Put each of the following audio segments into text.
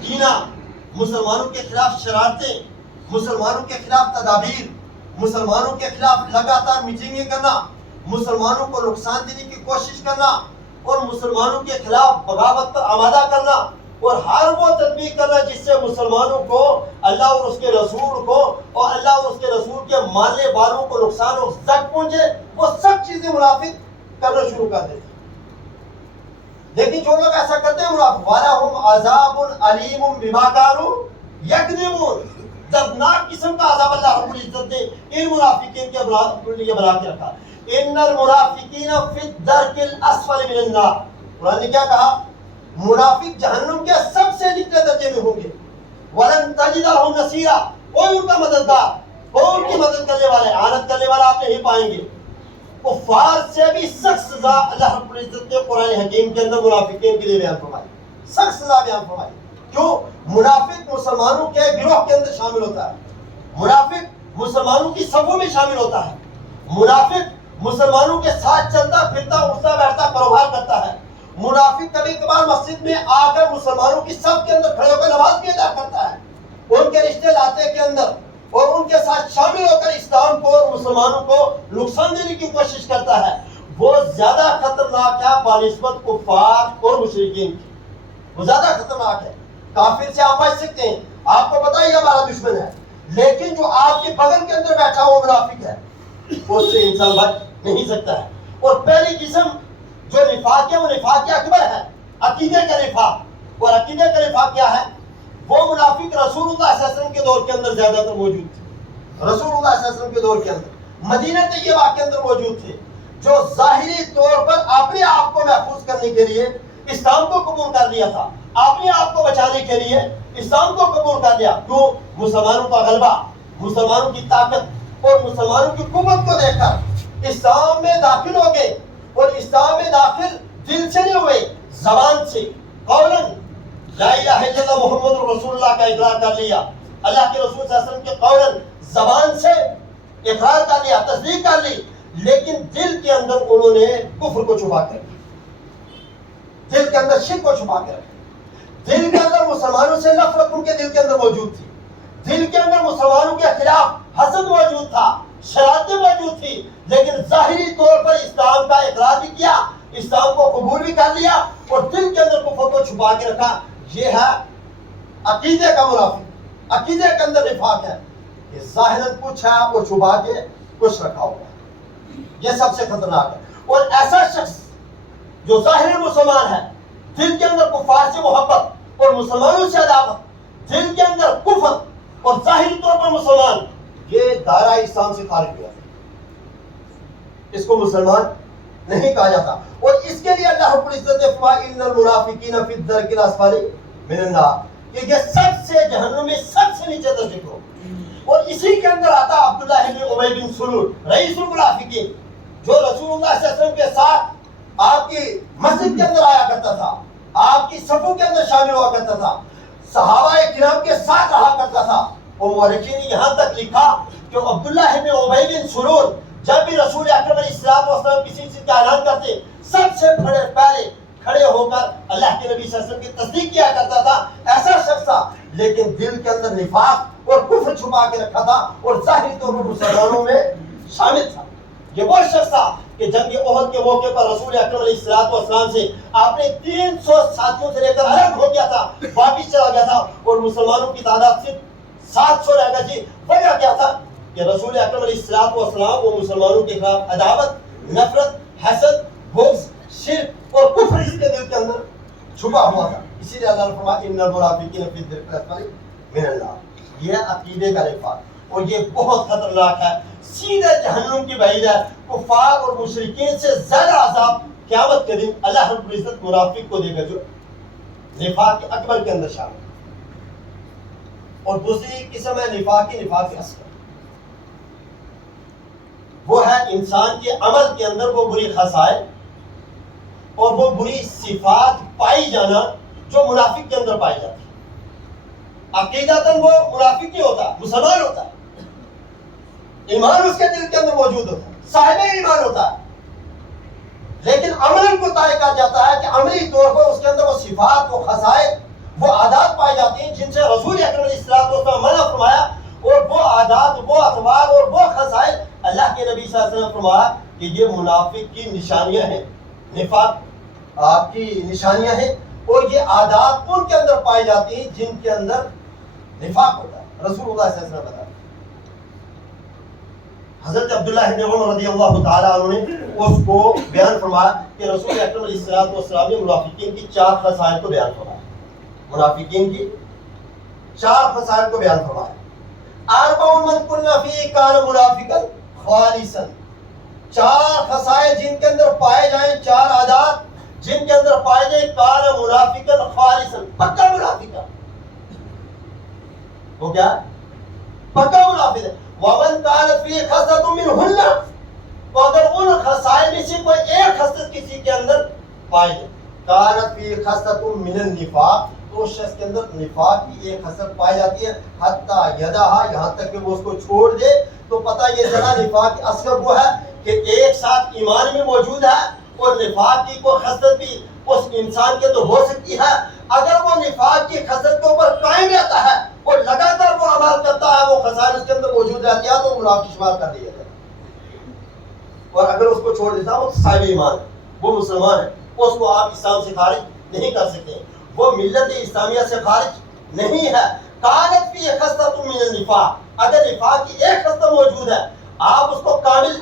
کینہ، مسلمانوں کے خلاف شرارتیں، مسلمانوں کے خلاف تدابیر، مسلمانوں کے خلاف لگاتار میٹنگیں کرنا، مسلمانوں کو نقصان دینے کی کوشش کرنا اور مسلمانوں کے خلاف بغاوت پر آمادہ کرنا اور ہر وہ تدبیر کرنا جس سے مسلمانوں کو اللہ اور اس کے رسول کو اور اللہ اور اس کے رسول کے ماننے والوں کو نقصان اور زد پہنچے، وہ سب چیزیں منافق کرنا شروع کر دیتے ہیں۔ لیکن جو لوگ ایسا کرتے ہیں منافق، وَلَهُمْ عَذَابٌ عَلِيمٌ بِمَا كَانُوا يَكْذِبُونَ، دردناک قسم کا عذاب اللہ رب العزت نے ان منافقین کے لیے بنا کے رکھا۔ ان المنافقین فی الدرک الاسفل من النار، قرآن نے کیا کہا؟ منافق جہنم کے سب سے نچلے درجے میں ہوں گے۔ وَلَن تَجِدَ لَهُمْ نَصِيرًا، کوئی ان کا مددگار، کوئی ان کی مدد کرنے والے، اعانت کرنے والا آپ نہیں پائیں گے۔ کفار سے بھی سخت سزا اللہ رب العزت نے قرآن حکیم کے اندر منافقین کے لیے بیان فرمائی، سخت سزا بیان فرمائی۔ کیوں؟ منافق مسلمانوں کے گروہ کے اندر شامل ہوتا ہے، منافق مسلمانوں کی صفوں میں شامل ہوتا ہے، منافق مسلمانوں کے ساتھ چلتا پھرتا اٹھتا بیٹھتا کاروبار کرتا ہے، منافق کبھی کبھار مسجد میں آ کر مسلمانوں کی صف کے اندر کھڑے ہو کر نماز بھی ادا کرتا ہے، ان کے رشتے ناطے کے اندر اور ان کے ساتھ شامل ہو کر اسلام کو اور مسلمانوں کو نقصان دینے کی کوشش کرتا ہے۔ وہ زیادہ خطرناک ہے بنسبت کفار اور مشرکین کی، وہ زیادہ خطرناک ہے۔ کافر سے آپ بچ سکتے ہیں، آپ کو پتہ ہی ہمارا دشمن ہے، لیکن جو آپ کے بغل کے اندر بیٹھا وہ منافق ہے، اس سے انسان بچ نہیں سکتا ہے۔ اور پہلی قسم جو نفاق ہے وہ نفاق اکبر ہے، عقیدے کا نفاق۔ اور عقیدے کا نفاق کیا ہے؟ وہ منافق رسول اللہ صلی اللہ علیہ وسلم کے دور کے اندر زیادہ تر موجود تھے، رسول اللہ صلی اللہ علیہ وسلم کے دور کے اندر مدینہ طیبہ کے اندر موجود تھے، جو ظاہری طور پر اپنے آپ کو محفوظ کرنے کے لیے اسلام کو قبول کر لیا تھا، اپنے آپ کو بچانے کے لیے اسلام کو قبول کر لیا۔ کیوں؟ مسلمانوں کا غلبہ، مسلمانوں کی طاقت اور مسلمانوں کی قوت کو دیکھ کر اسلام میں داخل ہو گئے، اور اسلام میں داخل دل سے نہیں ہوئے، زبان سے قولاً لا الہ الا اللہ محمد رسول اللہ کا اقرار کر لیا، اللہ کے رسول صلی اللہ علیہ وسلم کے قولاً زبان سے اقرار کر لیا، تصدیق کر لی، لیکن دل کے اندر انہوں نے کفر کو چھپا کر رکھا، دل کے اندر شرک کو چھپا کے رکھا، دل کے اندر مسلمانوں سے نفرت ان کے دل کے اندر موجود تھی، دل کے اندر مسلمانوں کے خلاف حسد موجود تھا، شرارتیں موجود تھی، لیکن ظاہری طور پر اسلام کا اقرار بھی کیا، اسلام کو قبول بھی کر لیا، اور دل کے اندر کفر کو چھپا کے رکھا۔ یہ ہے عقیدے کا منافق، عقیدے کے اندر نفاق ہے، یہ ظاہراً کچھ ہے اور چھپا کے کچھ رکھا ہوا ہے، یہ سب سے خطرناک ہے۔ اور ایسا شخص جو ظاہر مسلمان ہے، دل کے اندر کفار سے محبت اور مسلمانوں سے عداوت، دل کے اندر کفر اور ظاہری طور پر مسلمان، یہ دائرہ اسلام سے خارج ہوا، اس کو مسلمان نہیں کہا جاتا۔ اور اس کے لیے اللہ رب العزت نے فرمایا ان المنافقین فی الدرک الاسفل من النار، کہ یہ سب سے جہنم میں سب سے نیچے درجے کو۔ اور اسی کے اندر آتا عبداللہ بن ابی بن سلول، رئیس المنافقین، جو رسول اللہ صلی اللہ علیہ وسلم کے ساتھ آپ کی مسجد کے اندر آیا کرتا تھا، آپ کی صفوں کے اندر شامل ہوا کرتا تھا، صحابہ کرام کے ساتھ رہا کرتا تھا۔ اور مورخین نے یہاں تک لکھا کہ عبداللہ بن ابی بن سلول جب بھی رسول اکرم علیہ الصلوۃ والسلام کسی چیز کا اعلان کرتے، سب سے پہلے کھڑے ہو کر اللہ کے نبی صلی اللہ علیہ وسلم کی تصدیق کیا کرتا تھا۔ ایسا شخص تھا، لیکن دل کے اندر نفاق اور کفر چھپا کے رکھا تھا اور ظاہری طور پر مسلمانوں میں شامل تھا۔ یہ وہ شخص تھا کہ جنگ احد کے موقع پر رسول اکرم علیہ الصلوۃ والسلام سے آپ نے 300 ساتھیوں سے لے کر الگ ہو گیا تھا، واپس چلا گیا تھا، اور مسلمانوں کی تعداد صرف 700 رہ گئی تھی۔ وجہ کیا تھا؟ کہ رسول اکرم علیہ الصلوۃ والسلام وہ مسلمانوں کے خلاف عداوت، نفرت، حسد، بغض، شرک اور کفر اس کے دل کے اندر چھپا ہوا تھا۔ اسی لیے اللہ نے فرمایا ان المنافقین فی الدرک الاسفل من النار، یہ عقیدے کا نفاق، اور یہ بہت خطرناک ہے، سیدھے جہنم کی بعید ہے۔ کفار اور مشرکین سے زیادہ عذاب قیامت کے دن اللہ رب العزت منافق کو دے گا جو نفاق اکبر کے اندر شامل ہے۔ اور دوسری قسم ہے نفاق اصغر، وہ ہے انسان کے عمل کے اندر وہ بری خصائل اور وہ بری صفات پائی جانا جو منافق کے اندر پائی جاتی ہے۔ عقیدتاً وہ منافق نہیں ہوتا، مسلمان ہوتا ہے، ایمان اس کے دل کے اندر موجود ہوتا ہے، صاحب ایمان ہوتا ہے، لیکن عملاً کو طے کر جاتا ہے کہ عملی طور پر اس کے اندر وہ صفات، وہ خصائل، وہ عادات پائے جاتے جاتی ہیں جن سے رسول اکرم علیہ الصلوۃ والسلام منع فرمایا، اور وہ عادات، وہ اطوار اور وہ خصائص اللہ کے نبی صلی اللہ علیہ وسلم نے فرمایا کہ یہ منافق کی نشانیاں ہیں، نفاق آپ کی نشانیاں ہیں، اور یہ عادات ان کے اندر پائی جاتی ہیں جن کے اندر نفاق ہوتا ہے۔ رسول اللہ صلی اللہ علیہ وسلم بتایا، حضرت عبداللہ بن عمر رضی اللہ تعالیٰ عنہ نے اس کو بیان فرمایا کہ رسول اکرم علیہ الصلوۃ والسلام نے منافقین کی 4 خصائل کو بیان فرمایا، منافقین کی 4 خصائل کو بیان فرمایا۔ اربع من کن فیہ کان منافقا خالصا، 4 خصائل جن کے اندر پائے جائیں، 4 عادات جن کے اندر پائے جائیں، کان منافقا خالصا، پکا منافق ہے وہ، کیا پکا منافق ہے۔ ومن کانت فیہ خصلۃ منہن، تو اگر ان خصائل میں سے کوئی ایک خصلت کسی کے اندر پائی جائے، کانت فیہ خصلۃ من النفاق، تو اس شخص کے اندر نفاق کی ایک خصلت پائی جاتی ہے، حتی یدہا، یہاں تک کہ وہ اس کو چھوڑ دے، تو پتہ یہ چلا نفاق اصغر وہ ہے کہ ایک ساتھ ایمان میں موجود ہے اور نفاق کی کوئی خصلت بھی اس انسان کے اندر ہو سکتی ہے۔ اگر وہ نفاق کی خصلت کے اوپر قائم رہتا ہے اور لگاتار وہ عمل کرتا ہے، وہ خصائل اس کے اندر موجود رہتی ہے، تو منافق شمار کر دیا جاتا ہے۔ اور اگر اس کو چھوڑ دیتا ہے، وہ صاحب ایمان ہے، وہ مسلمان ہے، اس کو آپ اسلام سے خارج نہیں کر سکتے، وہ ملت اسلامیہ سے خارج نہیں ہے۔ کانت فیہ خصلۃ من النفاق، اگر نفاق کی ایک خصلت موجود ہے، آپ اس کو کامل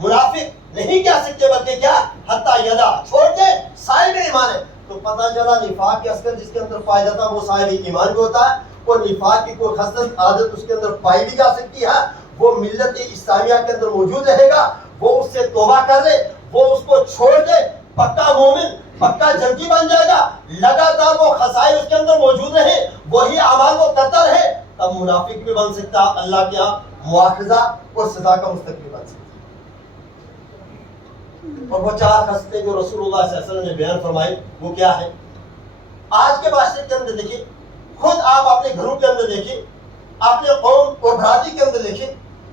منافق نہیں کہہ سکتے، بلکہ کیا حتی یدا، چھوڑ دے، صاحب ایمان ہے، تو پتہ چلا نفاق کے اثر جس کے اندر پایا جاتا ہے وہ صاحب ایمان بھی ہوتا ہے، اور نفاق کی کوئی خصلت عادت اس کے اندر پائی بھی جا سکتی ہے، وہ ملت اسلامیہ کے اندر موجود رہے گا، وہ اس سے توبہ کر لے، وہ اس کو چھوڑ دے، پکا مومن، پکا جنگی بن جائے گا، لگاتار وہ خصائل اس کے اندر موجود رہے، وہی اعمال وہ کرتا رہے، تب منافق بھی بن سکتا، اللہ کے یہاں مواخذہ اور سزا کا مستحق بھی بن سکتا۔ اور وہ 4 خصلتیں جو رسول اللہ صلی اللہ علیہ وسلم نے بیان فرمائی وہ کیا ہے؟ آج کے معاشرے کے اندر دیکھیں، خود آپ اپنے گھروں کے اندر دیکھیں، اپنے قوم اور برادری کے اندر دیکھیں،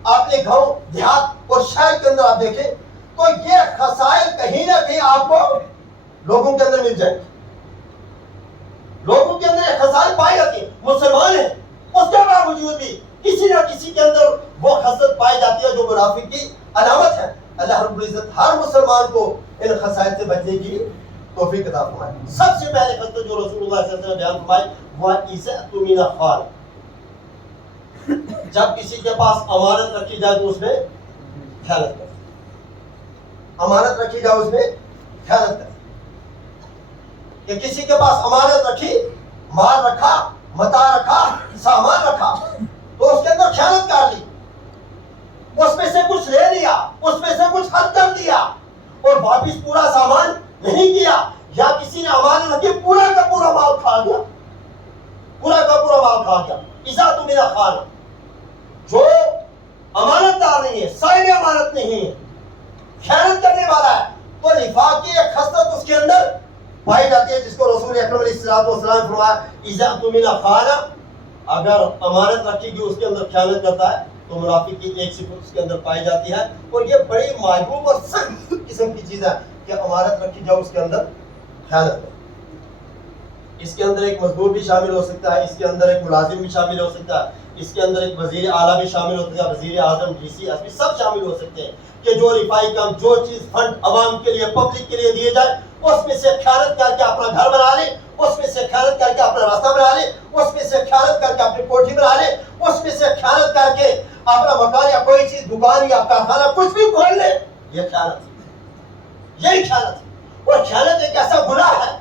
اپنے گاؤں دیہات اور شہر کے اندر آپ دیکھیں، تو یہ خصائل کہیں نہ کہیں آپ کو لوگوں کے اندر مل جائیں گے۔ لوگوں کے اندر یہ خصائل پائی جاتی ہیں، مسلمان ہیں، اس کے باوجود بھی کسی نہ کسی کے اندر وہ خصلت پائی جاتی ہے جو منافق کی علامت ہے۔ اللہ رب العزت ہر مسلمان کو ان خصائل سے بچنے کی توفیق عطا فرمائے۔ سب سے پہلے خصلت جو رسول اللہ صلی اللہ علیہ وسلم نے بیان فرمائی وہ عزت من الخال، جب کسی کے پاس امانت رکھی جائے تو اس میں خیانت کرے، امانت رکھی جائے اس میں خیانت کرے، کہ کسی کے پاس امانت رکھی، مال رکھا، متاع رکھا، سامان رکھا، تو اس کے اندر خیانت کر لی، اس میں سے کچھ لے لیا، اس میں سے کچھ خرچ کر دیا اور واپس پورا سامان نہیں کیا، یا کسی نے امانت رکھی پورا کا پورا مال کھا گیا، پورا کا پورا مال کھا گیا۔ عزت من الخال، جو امانت دار نہیں ہے، صاحب امانت نہیں ہے، خیانت کرنے والا ہے، تو نفاق کی ایک خصلت اس کے اندر پائی جاتی ہے، جس کو رسول اکرم علیہ الصلوۃ والسلام نے فرمایا عزت من الخال، اگر امانت رکھی گئی اس کے اندر خیانت کرتا ہے تو منافق کی ایک صفت اس کے اندر پائی جاتی ہے، اور یہ بڑی محبوب اور سخت قسم کی چیز ہے کہ امانت رکھی جائے اس کے اندر خیانت کرے۔ اس کے اندر ایک مزدور بھی شامل ہو سکتا ہے، اس کے اندر ایک ملازم بھی شامل ہو سکتا ہے، اس کے اندر ایک وزیر اعلیٰ بھی شامل ہو سکتا ہے، وزیر اعظم، ڈی سی، ایس پی، سب شامل ہو سکتے ہیں، کہ جو رفائی کام، جو چیز فنڈ عوام کے لیے، پبلک کے لیے دیے جائے، اس میں سے خیانت کر کے اپنا گھر بنا لے، اس میں سے خیانت کر کے اپنا راستہ بنا لے، اس میں سے خیانت کر کے اپنی کوٹھی بنا لے، اس میں سے خیانت کر کے اپنا مکان یا کوئی چیز، دکان یا کارخانہ کچھ بھی کھول لے، یہ خیانت ہے، یہی خیانت ہے۔ اور خیانت ایک ایسا گناہ ہے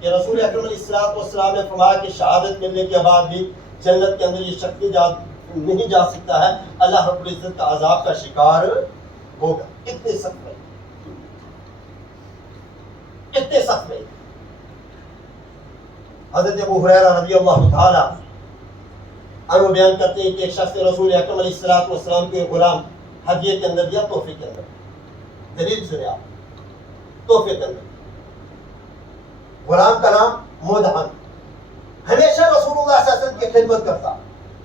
کہ رسول اکرم علیہ الصلوۃ والسلام نے فرمایا کہ شہادت ملنے کے بعد بھی جنت کے اندر یہ شخص نہیں جا سکتا ہے، اللہ رب العزت کا عذاب کا شکار ہوگا۔ کتنے سخت ہے، کتنے سخت ہے۔ حضرت ابو ہریرہ رضی اللہ تعالی عنہ بیان کرتے ہیں کہ ایک شخص رسول اکرم علیہ الصلوۃ والسلام کے غلام ہدیے کے اندر دیا، تحفے کے اندر، دلیل سنیں آپ، تحفے کے اندر۔ غلام کا نام مدہن، ہمیشہ رسول اللہ صلی اللہ علیہ وسلم کی خدمت کرتا،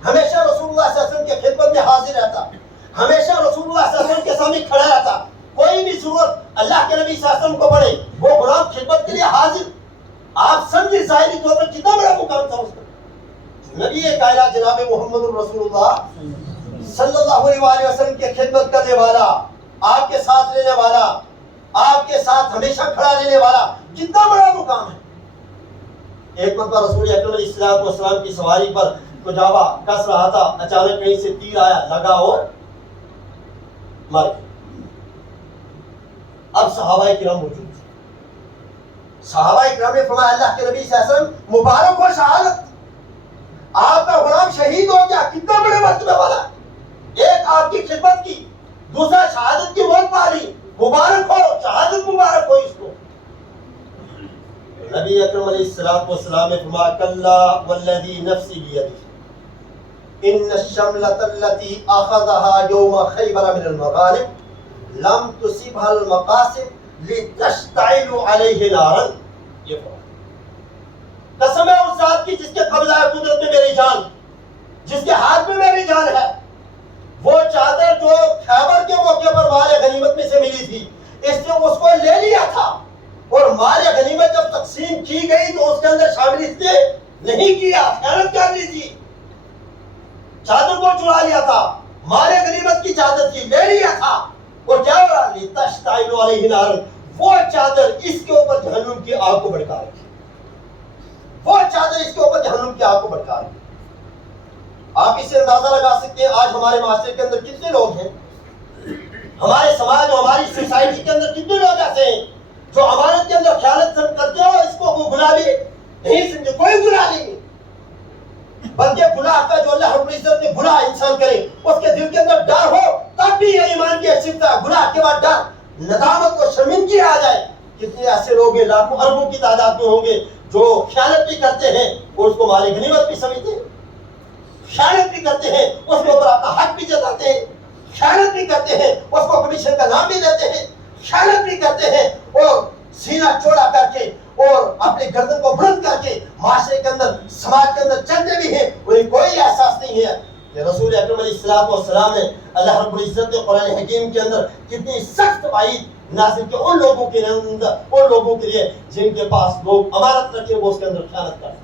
ہمیشہ رسول اللہ صلی اللہ علیہ وسلم کی خدمت میں حاضر رہتا، ہمیشہ رسول اللہ صلی اللہ علیہ وسلم کے سامنے کھڑا رہتا، کوئی بھی ضرورت اللہ کے نبی صلی اللہ علیہ وسلم کو پڑے وہ غلام خدمت کے لیے حاضر۔ آپ سمجھے ظاہری طور پر کتنا بڑا مقام تھا اس کا، نبی کائنات جناب محمد رسول اللہ صلی اللہ علیہ وسلم کی خدمت کرنے والا، آپ کے ساتھ رہنے والا، آپ کے ساتھ ہمیشہ کھڑا رہنے والا، کتنا بڑا مقام ہے۔ ایک مرتبہ رسول اکرم علیہ السلام کی سواری پر کجاوا کس رہا تھا، اچانک کہیں سے تیر آیا، لگا اور مر گیا۔ اب صحابہ کرام موجود تھے، صحابہ کرام نے فرمایا اللہ کے نبی صلی اللہ علیہ وسلم مبارک ہو شہادت، آپ کا غلام شہید ہو گیا، کتنا بڑے مرتبے والا ہے۔ ایک آپ کی خدمت کی، دوسرا شہادت کی موت پا لی، مبارک ہو، شہادت مبارک ہو اس کو۔ نبی اکرم علیہ السلام نے فرمایا کلا والذی نفسی بیدہ ان الشملۃ التي اخذها يوم خیبر من المغانم لم تصبها المقاسم لتشتعل علیہ نارا۔ یہ قسم ہے اس ذات کی جس کے قبضہ قدرت میں میری جان، جس کے ہاتھ میں میری جان ہے، وہ چادر جو خیبر کے موقع پر مال غنیمت میں سے ملی تھی، اس نے اس کو لے لیا تھا، اور مال غنیمت جب تقسیم کی گئی تو اس کے اندر شامل اس نے نہیں کیا، خیانت کر لی تھی، چادر کو چرا لیا تھا، مال غنیمت کی چادر تھی، لے لیا تھا، اور کیا ہوا لتشتعل علیہ نار، وہ چادر اس کے اوپر جہنم کی آگ کو بھڑکا رہی، وہ چادر اس کے اوپر جہنم کی آگ کو بھڑکا رہی۔ آپ اس سے اندازہ لگا سکتے ہیں آج ہمارے معاشرے کے اندر کتنے لوگ ہیں، ہمارے سماج اور ہماری سوسائٹی کے اندر کتنے لوگ ایسے ہیں جو امانت کے اندر خیانت کرتے ہو، اس کو وہ گناہ بھی نہیں سمجھے، کوئی گناہ نہیں، بلکہ گناہ کا جو اللہ رب العزت نے گناہ انسان کرے اس کے دل کے اندر ڈر ہو تب بھی یہ ایمان کی حیثیت ہے۔ گناہ کے بعد ڈر، ندامت اور شرمندگی آ جائے۔ کتنے ایسے لوگ ہیں، لاکھوں اربوں کی تعداد میں ہوں گے جو خیانت بھی کرتے ہیں اور اس کو مال غنیمت بھی سمجھتے ہیں، خیانت بھی کرتے ہیں اس کے اوپر اپنا حق بھی جتاتے ہیں، خیانت بھی کرتے ہیں اس کو کمیشن کا نام بھی دیتے ہیں، خیانت بھی کرتے ہیں اور سینہ چوڑا کر کے اور اپنے گردن کو بلند کر کے معاشرے کے اندر، سماج کے اندر چلتے بھی ہیں، انہیں کوئی احساس نہیں ہے کہ رسول اکرم علیہ السلام نے اللہ رب العزت نے قرآن حکیم کے اندر کتنی سخت وعید نازل کی ان لوگوں کے لیے جن کے پاس لوگ امانت رکھے وہ اس کے اندر خیانت کرتے ہیں۔